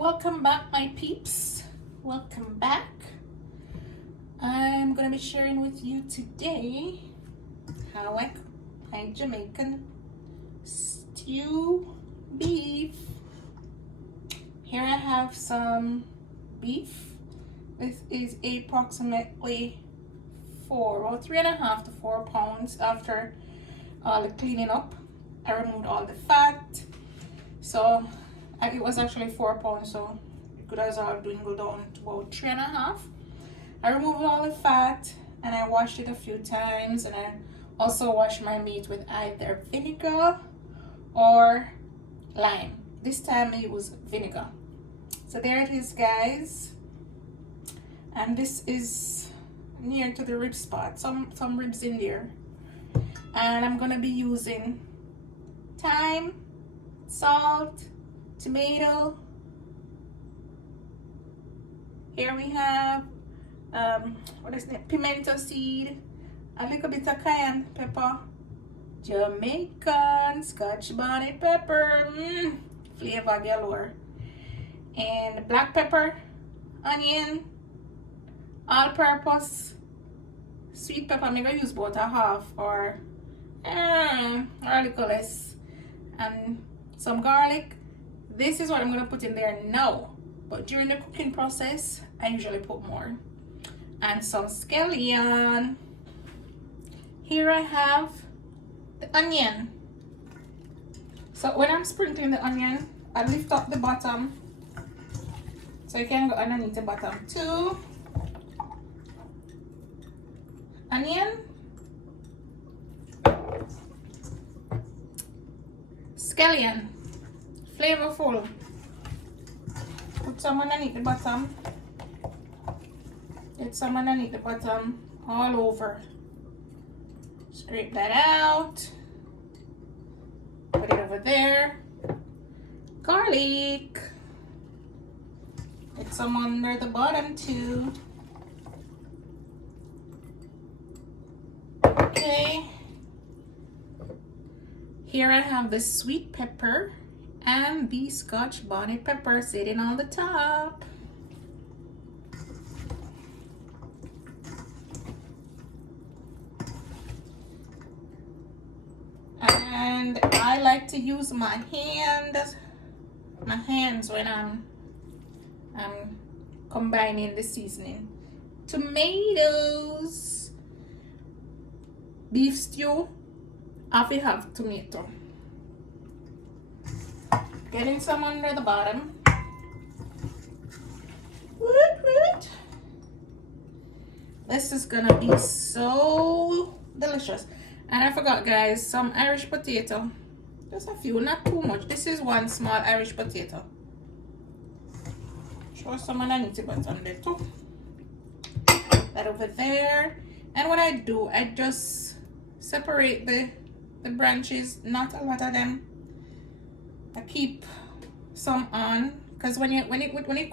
Welcome back, my peeps. Welcome back. I'm gonna be sharing with you today how I cook my Jamaican stew beef. Here I have some beef. This is approximately about 3.5 to 4 pounds. After all the cleaning up, I removed all the fat, so it was actually 4 pounds, so it could as well dwindle down to about 3.5. I removed all the fat and I washed it a few times, and I also washed my meat with either vinegar or lime. This time I use vinegar. So there it is, guys, and this is near to the rib spot, some ribs in there, and I'm gonna be using thyme, salt, tomato. Here we have what is it, pimento seed, a little bit of cayenne pepper, Jamaican Scotch bonnet pepper, flavor galore, and black pepper, onion, all-purpose sweet pepper. I'm gonna use about a half or a little less, and some garlic. This is what I'm gonna put in there now, but during the cooking process I usually put more. And some scallion. Here I have the onion. So when I'm sprinkling the onion, I lift up the bottom so you can go underneath the bottom too. Onion, scallion, flavorful. Put some underneath the bottom. Get some underneath the bottom all over. Scrape that out. Put it over there. Garlic. Get some under the bottom too. Okay. Here I have the sweet pepper and the Scotch bonnet pepper sitting on the top. And I like to use my hands when I'm combining the seasoning. Tomatoes. Beef stew, I have tomato. Getting some under the bottom. This is gonna be so delicious. And I forgot, guys, some Irish potato. Just a few, not too much. This is one small Irish potato. Show some underneath the bottom there too. That over there. And what I do, I just separate the branches, not a lot of them. I keep some on, because when you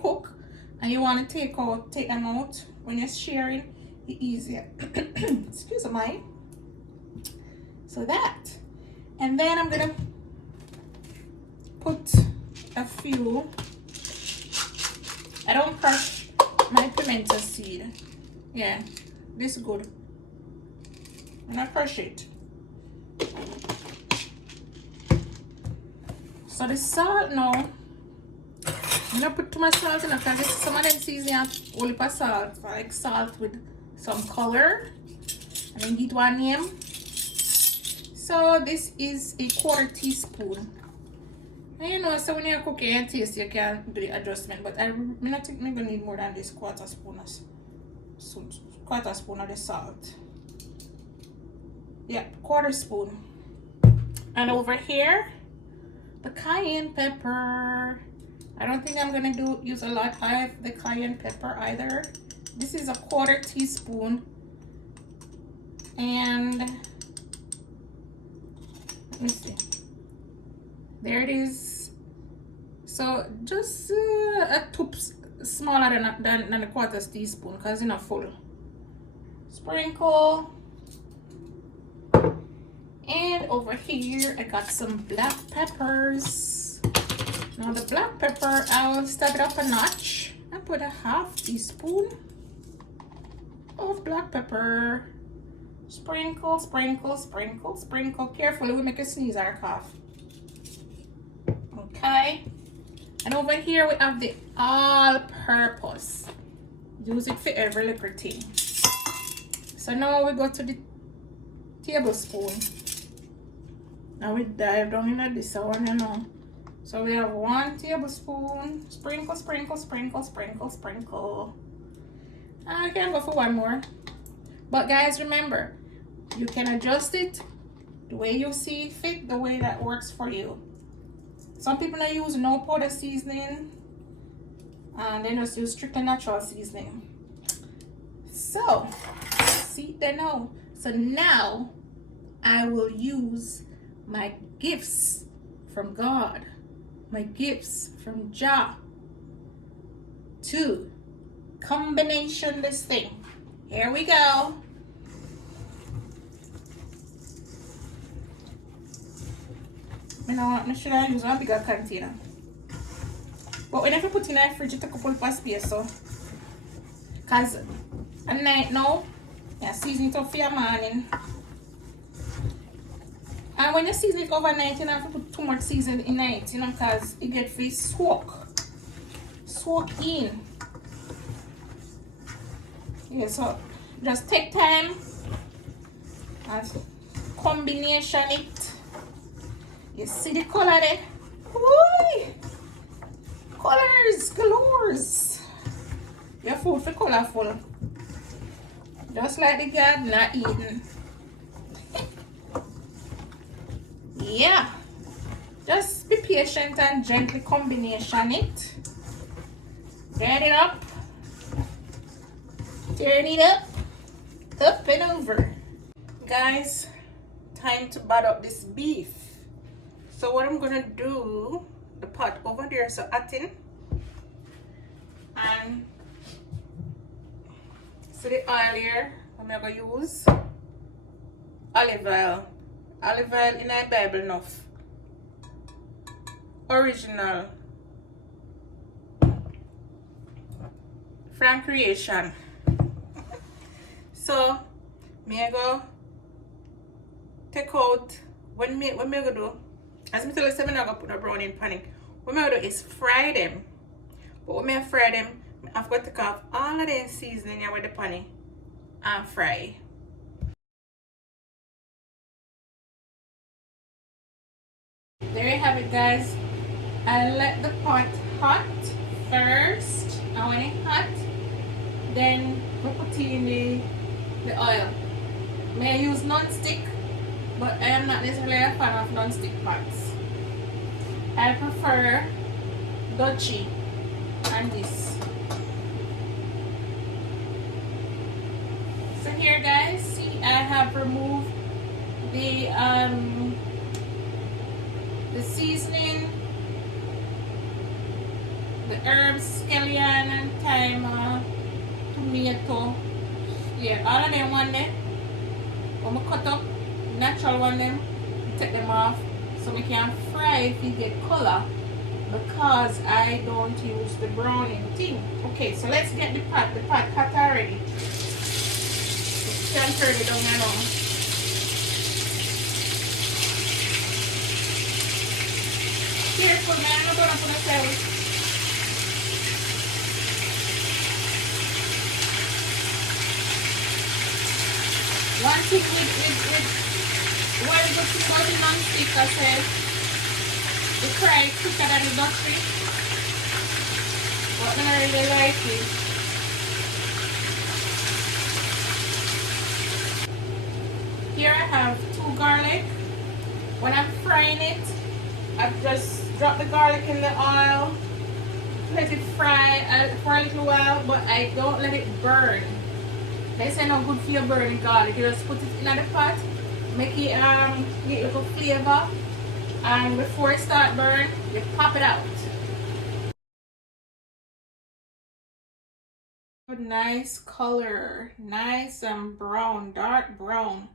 cook and you want to take them out when you're sharing, it's easier. Excuse me. So that, and then I'm gonna put a few. I don't crush my pimento seed. Yeah, this is good. And I crush it. So the salt now, I'm gonna put too much salt in it because some of them seasoning have only for salt, like salt with some color. And then get one name. So this is a 1/4 teaspoon. And you know, so when you're cooking and taste, you can do the adjustment. But I not think I'm gonna need more than this 1/4 spoon. So 1/4 spoon of the salt. Yeah, 1/4 spoon. And over here, the cayenne pepper. I don't think I'm gonna use a lot of the cayenne pepper either. This is a 1/4 teaspoon. And let me see. There it is. So just a tip smaller than a 1/4 teaspoon, because it's not full. Sprinkle. And over here I got some black peppers. Now the black pepper, I will step it up a notch and put a half teaspoon of black pepper. Sprinkle, sprinkle, sprinkle, sprinkle. Carefully, we make a sneeze or cough. Okay. And over here we have the all-purpose. Use it for every little thing. So now we go to the tablespoon. Now we dive down in this one, you know. So we have 1 tablespoon. Sprinkle, sprinkle, sprinkle, sprinkle, sprinkle. I can go for 1 more. But guys, remember, you can adjust it the way you see fit, the way that works for you. Some people don't use no powder seasoning, and they just use strictly natural seasoning. So, see there now. So now, I will use my gifts from God, my gifts from Jah, to combination this thing. Here we go. You know what, should I use a bigger container? But when I put in the fridge, it take a couple of space, so. Because at night now, you season it up for your morning. And when you season it overnight, you don't have to put too much seasoning in it, you know, because it gets to soak in. Yeah, so just take time and combination it. You see the color there? Woo! Colors galores. Your food for colorful. Just like the gardener eating. Yeah. Just be patient and gently combination it. Get it up. Turn it up and over. Guys, time to butter up this beef. So what I'm gonna do, the pot over there so hot in, and so the oil here, I'm gonna use olive oil. Olive oil in my Bible enough. Original. From creation. So me I go take out when me go do. As I tell you, I'm not going to put a brown in pan. What I'm going to do is fry them. But when I fry them, I've got to take off all of the seasoning with the pan and fry. There you have it, guys. I let the pot hot first. And when it's hot, then we put in the oil. May I use non-stick? But I am not necessarily a fan of non-stick pots. I prefer Dutchy and this. So here, guys, see, I have removed the seasoning, the herbs, scallion and thyme, tomato. Yeah, all of them one there. When I cut up natural one them, take them off so we can fry if you get color, because I don't use the browning thing. Okay, so let's get the pot hot already. You can turn it down now. Careful, man, I'm gonna put a salt. One thing with well, the thing about the non-stick, I said, the fry quicker than the Dutchy, but I really like it. Here I have 2 garlic. When I'm frying it, I just drop the garlic in the oil, let it fry for a little while, but I don't let it burn. They say no good for your burning garlic. You just put it in the pot. Make it get a little flavor, and before it start burn, you pop it out. Nice color, nice and brown, dark brown.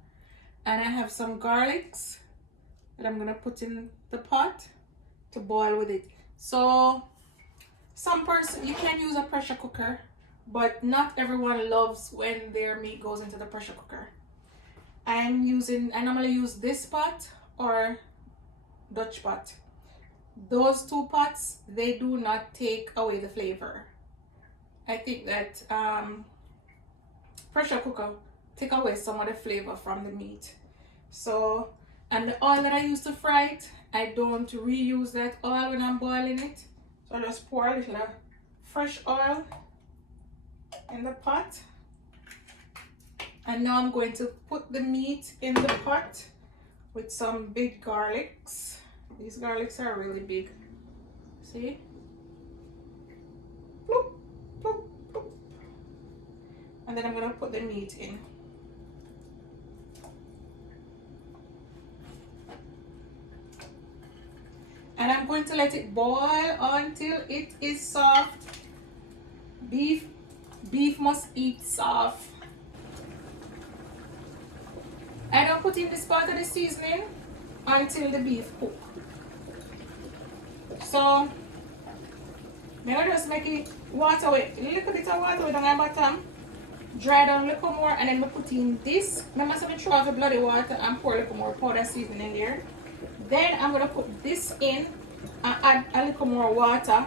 And I have some garlics that I'm gonna put in the pot to boil with it. So some person, you can use a pressure cooker, but not everyone loves when their meat goes into the pressure cooker. I normally use this pot or Dutch pot. Those two pots, they do not take away the flavor. I think that pressure cooker take away some of the flavor from the meat. So, and the oil that I use to fry it, I don't reuse that oil when I'm boiling it. So I just pour a little fresh oil in the pot. And now I'm going to put the meat in the pot with some big garlics. These garlics are really big. See? Bloop, bloop, bloop. And then I'm going to put the meat in. And I'm going to let it boil until it is soft. Beef must eat soft. I don't put in this part of the seasoning until the beef cook. So, I'm going to just make it water with a little bit of water with on my bottom. Dry down a little more, and then I put in this. Remember, so I throw out the bloody water and pour a little more powder seasoning in there. Then I'm going to put this in and add a little more water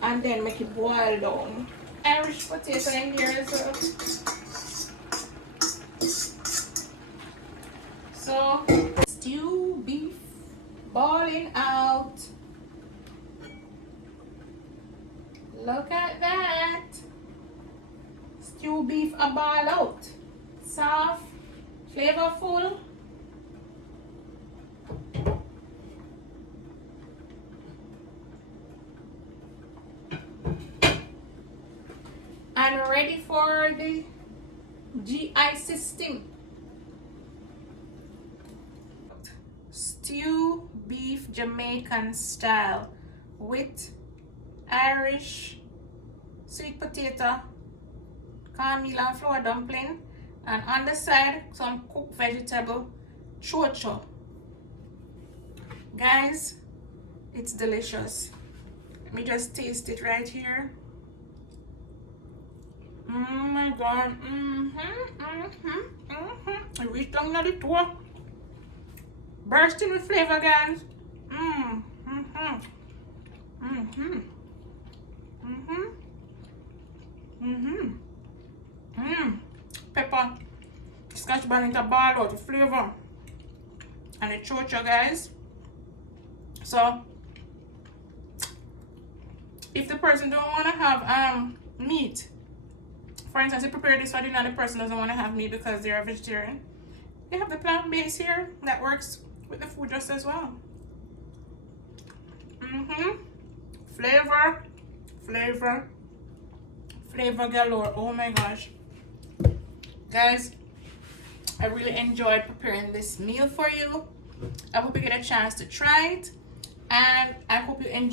and then make it boil down. Irish potato in here as well. So, stew beef boiling out. Look at that. Stew beef a boil out. Soft, flavorful. And ready for the GI system. Stew beef Jamaican style with Irish sweet potato, cornmeal and flour dumpling, and on the side some cooked vegetable chocho. Guys, it's delicious. Let me just taste it right here. Oh my god. I reached down to the door. Bursting with flavor, guys. Pepper. Scotch bonnet a ball out of flavor. And the chocha, guys. So, if the person don't want to have meat, for instance, you prepare this for dinner and the person doesn't want to have meat because they're a vegetarian, they have the plant base here that works with the food just as well. Flavor, flavor, flavor galore. Oh my gosh. Guys, I really enjoyed preparing this meal for you. I hope you get a chance to try it, and I hope you enjoy